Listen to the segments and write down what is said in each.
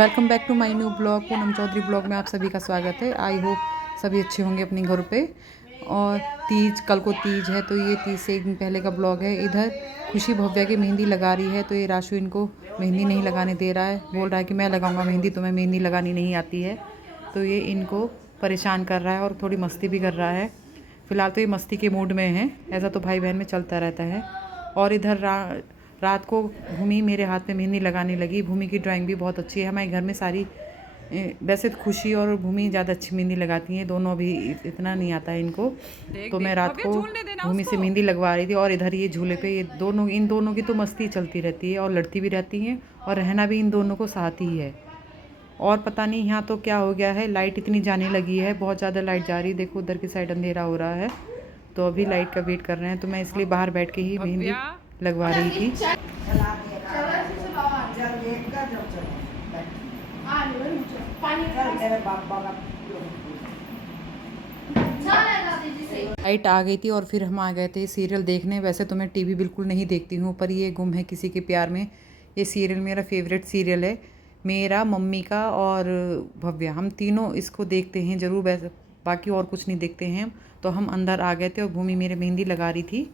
Welcome back to my new blog. Poonam Chaudhary blog में आप सभी का स्वागत है। आई होप सभी अच्छे होंगे अपने घर पे। और तीज, कल को तीज है तो ये तीज से एक दिन पहले का ब्लॉग है। इधर खुशी भव्या की मेहंदी लगा रही है तो ये राशु इनको मेहंदी नहीं लगाने दे रहा है। बोल रहा है कि मैं लगाऊंगा मेहंदी, तुम्हें मेहंदी लगानी नहीं आती है। तो ये इनको परेशान कर रहा है और थोड़ी मस्ती भी कर रहा है। फ़िलहाल तो ये मस्ती के मूड में है, ऐसा तो भाई बहन में चलता रहता है। और इधर रात को भूमि मेरे हाथ में मेहंदी लगाने लगी। भूमि की ड्राइंग भी बहुत अच्छी है। हमारे घर में सारी, वैसे तो खुशी और भूमि ज़्यादा अच्छी मेहंदी लगाती हैं, दोनों भी इतना नहीं आता है इनको। तो मैं रात को भूमि से मेहंदी लगवा रही थी और इधर ये झूले पे ये दोनों, इन दोनों की तो मस्ती चलती रहती है और लड़ती भी रहती हैं और रहना भी इन दोनों को साथ ही है। और पता नहीं यहाँ तो क्या हो गया है, लाइट इतनी जाने लगी है, बहुत ज़्यादा लाइट जा रही है। देखो उधर की साइड अंधेरा हो रहा है तो अभी लाइट का वेट कर रहे हैं। तो मैं इसलिए बाहर बैठ के ही मेहंदी लगवा रही थी। लाइट आ गई थी और फिर हम आ गए थे सीरियल देखने। वैसे तो मैं टीवी बिल्कुल नहीं देखती हूँ, पर ये गुम है किसी के प्यार में, ये सीरियल मेरा फेवरेट सीरियल है। मेरा, मम्मी का और भव्या, हम तीनों इसको देखते हैं ज़रूर, वैसे बाकी और कुछ नहीं देखते हैं। तो हम अंदर आ गए थे और भूमि मेरे मेहंदी लगा रही थी।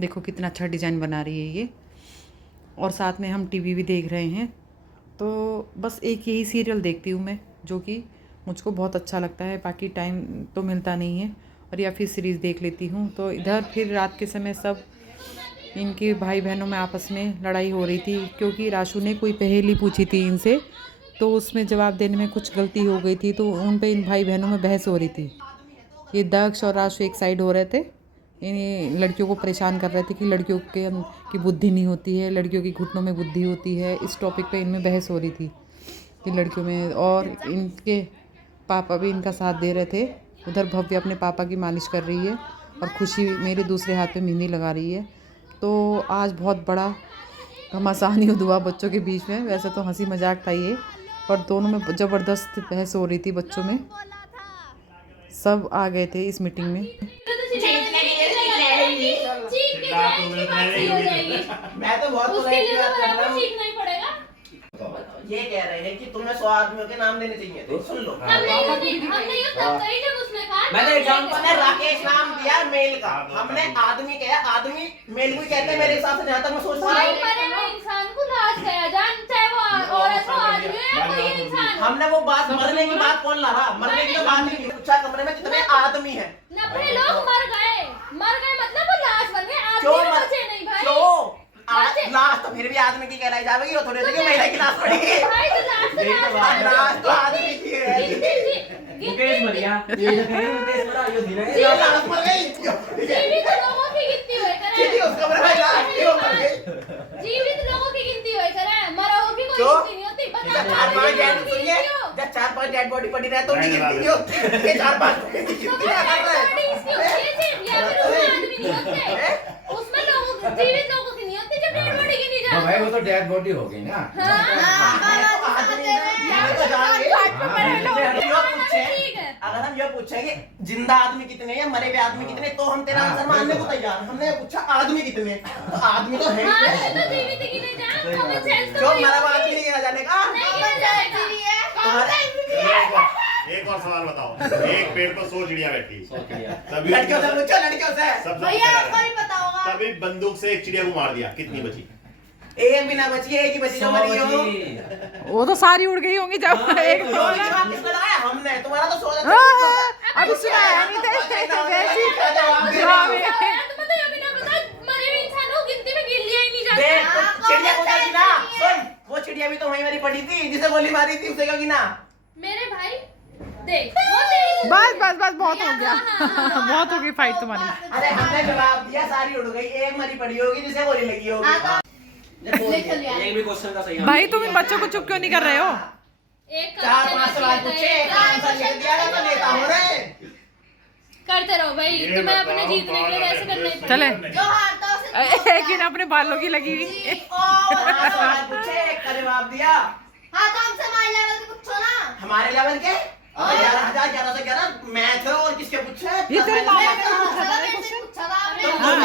देखो कितना अच्छा डिज़ाइन बना रही है ये, और साथ में हम टीवी भी देख रहे हैं। तो बस एक यही सीरियल देखती हूँ मैं, जो कि मुझको बहुत अच्छा लगता है। बाकी टाइम तो मिलता नहीं है, और या फिर सीरीज़ देख लेती हूँ। तो इधर फिर रात के समय सब इनके भाई बहनों में आपस में लड़ाई हो रही थी, क्योंकि राशु ने कोई पहेली पूछी थी इनसे, तो उसमें जवाब देने में कुछ गलती हो गई थी, तो उन पे इन भाई बहनों में बहस हो रही थी। ये दक्ष और राशु एक साइड हो रहे थे, इन लड़कियों को परेशान कर रहे थे कि लड़कियों की बुद्धि नहीं होती है, लड़कियों की घुटनों में बुद्धि होती है। इस टॉपिक पे इनमें बहस हो रही थी कि लड़कियों में, और इनके पापा भी इनका साथ दे रहे थे। उधर भव्य अपने पापा की मालिश कर रही है और खुशी मेरे दूसरे हाथ पे मेहंदी लगा रही है। तो आज बहुत बड़ा घमासान युद्ध हुआ बच्चों के बीच में। वैसे तो हंसी मजाक था ये, पर दोनों में ज़बरदस्त बहस हो रही थी बच्चों में। सब आ गए थे इस मीटिंग में। मैं तो बहुत ये कह रहे हैं कि तुम्हें 100 आदमियों के नाम लेने चाहिए थे। सुन लो, मैंने एग्जांपल में राकेश नाम दिया मेल का, हमने आदमी कहा, आदमी मेल को कहते हैं मेरे हिसाब से, जहाँ तक मैं सोचता हूँ। इंसान को लाज गया, जानते हो, औरत हो, आदमी है, कोई इंसान। हमने वो बात, मरने की बात कौन ला रहा, मरने की तो बात नहीं पूछा, कमरे में कितने आदमी हैं। नब्बे लोग मर गए मतलब वो लाश बन गए, आदमी बचे नहीं भाई। क्यों लाश तो फिर भी आदमी की कहलाई जाएगी, वो थोड़ी देर महिला की लाश पड़ेगी भाई। तो लाश तो आदमी की है। मुकेश मर गया, ये कहे मुकेश मरा, यो धीरे लाश मर गई, जीवित लोगों की गिनती होए करे, उस कमरे में लाश क्यों मर गई? जीवित लोगों की गिनती होए करे, मरा हो की कोई गिनती नहीं होती। बता, 4-5 डेड, सुनिए, जब 4-5 डेड बॉडी पड़ी रहे तो नहीं गिनती क्यों? ये 4-5 की गिनती कर रहा है। उसमें लोगों, जीवित लोगों की नहीं होती, जब डेड बॉडी की नहीं जाती। भाई वो तो डेड बॉडी हो गई ना। अगर हम ये पूछे कि जिंदा आदमी कितने हैं, मरे हुए आदमी कितने, तो हम तेरा आंसर मानने को तैयार। हमने पूछा आदमी कितने, तो आदमी तो है, जो मरा हुआ आदमी नहीं गिना जाने का। एक और सवाल बताओ, एक पेड़ पर 100 चिड़िया बैठी, लड़कियों से पूछो, लड़कियों से। तभी बंदूक से एक चिड़िया को मार दिया, कितनी बची? एक भी ना बची, एक ही बची जो मरी हो। वो तो सारी उड़ गई होंगी जब एक किसने लगाया? हमने। तुम्हारा तो 100 अब सुनाया नहीं था चिड़िया को क्या गिना? सुन, वो चिड़िया भी तो वहीं वाली पड़ी थी जिसे गोली मारी थी, उसे क्या गिना? मेरे भाई देख, बस बहुत हो गया। बहुत हो गई फाइट तुम्हारी। अरे हमने जवाब दिया, सारी उड़ गई, एक मरी पड़ी होगी जिसे गोली लगी होगी। एक भी क्वेश्चन का सही भाई तुम इन बच्चों को चुप क्यों नहीं कर रहे हो? 4-5 सवाल पूछे, एक आंसर लिख दिया तो नेता हो रहे। करते रहो भाई, तुम्हें अपने जीतने के लिए वैसे करना ही पड़ेगा। चले एक इन अपने बालों की लगी हुई। 5 सवाल पूछे, एक का जवाब दिया। हमारे लेवल के 11,1111 मैथ और किसके पूछे? ये तेरे मामा ने पूछा था।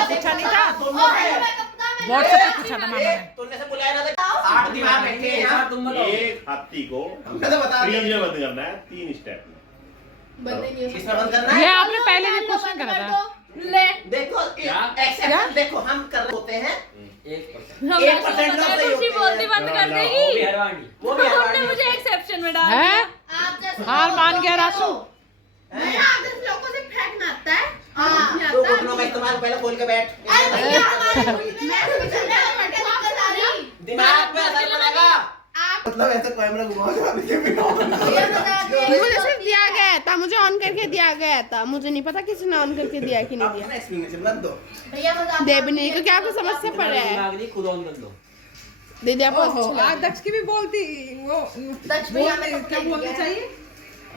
पूछा नहीं था। व्हाट्सएप पे पूछा था मामा ने। तूने से बुलाया ना था 8 दिमाग बैठे हैं यहाँ तुम बताओ। एक हाथी को मैं तो बता फ्रीज दिया में बंद करना है 3 स्टेप में। किसमें बंद करना ये है आपने पहले भी क्वेश्चन करा था। ले देखो क्या? एक्सेप्शन देखो हम कर रहे होते हैं 1% हम 1% बताया लोग खुशी सही बोलती होते बंद कर हैं। वो भी देगी। हरवानी। वो भी तुमने हरवानी मुझे होते हैं। एक्सेप्शन में डाल है दिया। आप जैसे हार मान गया राशु। भैया आप जैसे लोगों से फेंकना आता है आपको नहीं तो आता। घुटनों का इस्तेमाल पहले खोल के बैठ अरे भैया हमारे मुझे मैं तो चलने वाला दिक्कत आ रही दिमाग पे असर पड़ेगा आप मतलब ऐसे कैमरा घुमाओ जाने के बिना भैया बता दे मुझे सिर्फ दिया गया था मुझे ऑन करके दिया गया था मुझे नहीं पता किसी ने ऑन करके दिया कि नहीं दिया अपना एक्सपीरियंस मत दो भैया बता दे भी नहीं को क्या आपको समस्या पड़ रहा है दिमाग नहीं, खुद ऑन कर लो। दीदी आपको अच्छा आज लगा दक्ष की भी बोलती वो दक्ष भैया मैं क्या बोलना चाहिए।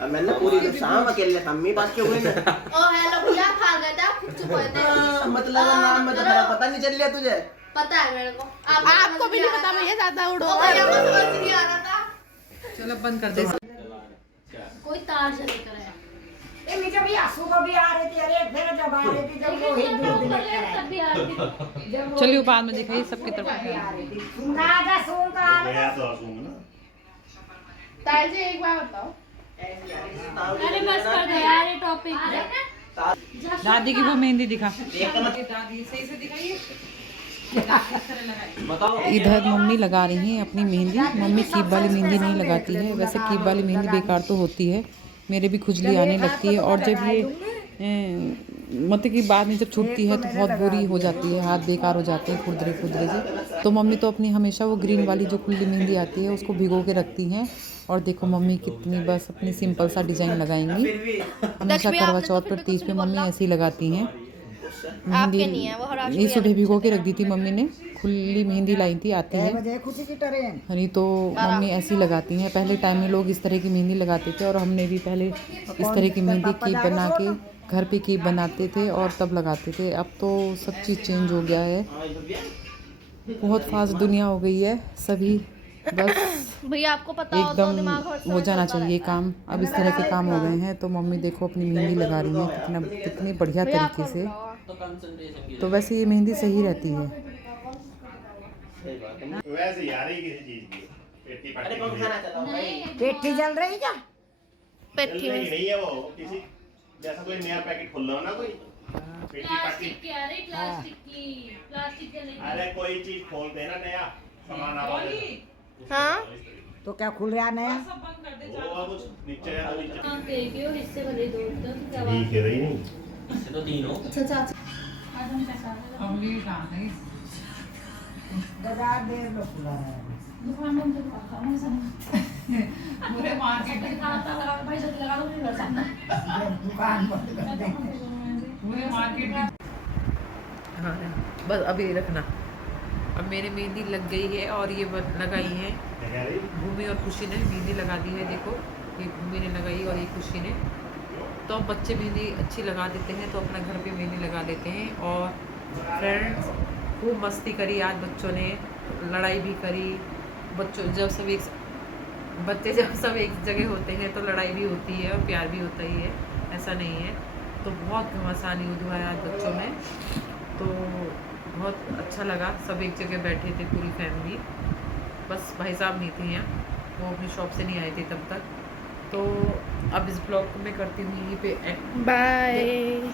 अब मैंने पूरी शाम अकेले अम्मी बात क्यों हुई ओ हेलो भैया खा गए थे आप खुद चुप हुए थे मतलब नाम में तो मेरा पता नहीं चल लिया तुझे पता है मेरे को आपको भी नहीं पता भैया ज्यादा उड़ो भैया को समझ नहीं आ रहा था चलो बंद कर दे। कोई तार से लेकर आया। ये मीठा भी आंसू को भी आ रही थी अरे फिर जब आ रही थी जब वो देखिए हिंदू जब दिन कर रहे हैं तब भी आ रही थी। जब वो चलिए बाद में दिखाइए सबकी तरफ। आ रही थी सुना था सुनता गया तो आसूंगा ना। ताई जी एक बार बताओ अरे बस कर दो यार ये टॉपिक। दादी की वो मेहंदी दिखा। देख के मत दादी सही से दिखाइए। बताओ। इधर मम्मी लगा रही हैं अपनी मेहंदी। मम्मी कीप वाली मेहंदी नहीं लगाती है। वैसे कीप वाली मेहंदी बेकार तो होती है, मेरे भी खुजली आने लगती है और जब ये मतलब कि बाद में जब छूटती है तो बहुत बुरी हो जाती है, हाथ बेकार हो जाते हैं खुरदरे खुरदरे से। तो मम्मी तो अपनी हमेशा वो ग्रीन वाली जो खुली मेहंदी आती है उसको भिगो के रखती हैं। और देखो मम्मी कितनी बस अपनी सिंपल सा डिज़ाइन लगाएंगी। हमेशा करवा चौथ पर तीज पे मम्मी ऐसे ही लगाती हैं मेहंदी। ये सुबह भिगो के रख दी थी मम्मी ने, खुली मेहंदी लाई थी आती है बजे खुशी की ट्रेन हनी। तो मम्मी ऐसी लगाती हैं। पहले टाइम में लोग इस तरह की मेहंदी लगाते थे और हमने भी पहले इस तरह की मेहंदी कीप बना के घर पे कीप बनाते थे और तब लगाते थे। अब तो सब चीज़ चेंज हो गया है, बहुत फास्ट दुनिया हो गई है। सभी बस भैया आपको पता हो तो दिमाग एकदम हो जाना चाहिए काम। अब इस तरह के काम हो गए हैं तो मम्मी देखो अपनी मेहंदी लगा रही हैं कितनी बढ़िया तरीके से। तो कंसंट्रेशन की। तो वैसे ये मेहंदी सही रहती है। वैसे यार ही किसी चीज की पेटी अरे पट्टी पंखा ना चलाओ भाई पेटी जल रही क्या चल रही नहीं है वो किसी जैसा कोई नया पैकेट खोल लो ना कोई पेटी पट्टी। प्लास्टिक की आ रही प्लास्टिक के नहीं। अरे कोई चीज खोलते हैं ना नया सामान आ रहा है हाँ तो क्या खुल रहा नया वो कुछ नीचे है तो नीचे आप देखे हो हिस्से भले दो तो क्या बात। ठीक है रही नहीं इससे तो 3 हो। आज हम कैसा बाजार देर लोग खुला है दुकान में तो रखा है सब पूरे मार्केट में खाता लगा भाई जब लगा लो नहीं कर सकता। जब दुकान बंद कर देंगे पूरे मार्केट में। हाँ बस अभी रखना। अब मेरी मेहंदी लग गई है और ये लगाई है क्या कह रही भूमि और खुशी ने मेहंदी लगा दी है। देखो ये भूमि ने लगाई और ये खुशी ने। तो अब बच्चे मेहंदी अच्छी लगा देते हैं तो अपना घर पे मेहंदी लगा देते हैं। और फ्रेंड्स खूब मस्ती करी आज बच्चों ने, लड़ाई भी करी। बच्चे जब सब एक जगह होते हैं तो लड़ाई भी होती है और प्यार भी होता ही है, ऐसा नहीं है। तो बहुत घमासान युद्ध हुआ है आज बच्चों में, तो बहुत अच्छा लगा। सब एक जगह बैठे थे पूरी फैमिली, बस भाई साहब नहीं थे यहाँ, वो अपनी शॉप से नहीं आए थे तब तक। तो अब इस ब्लॉग को मैं करती हूँ यहीं पे बाय।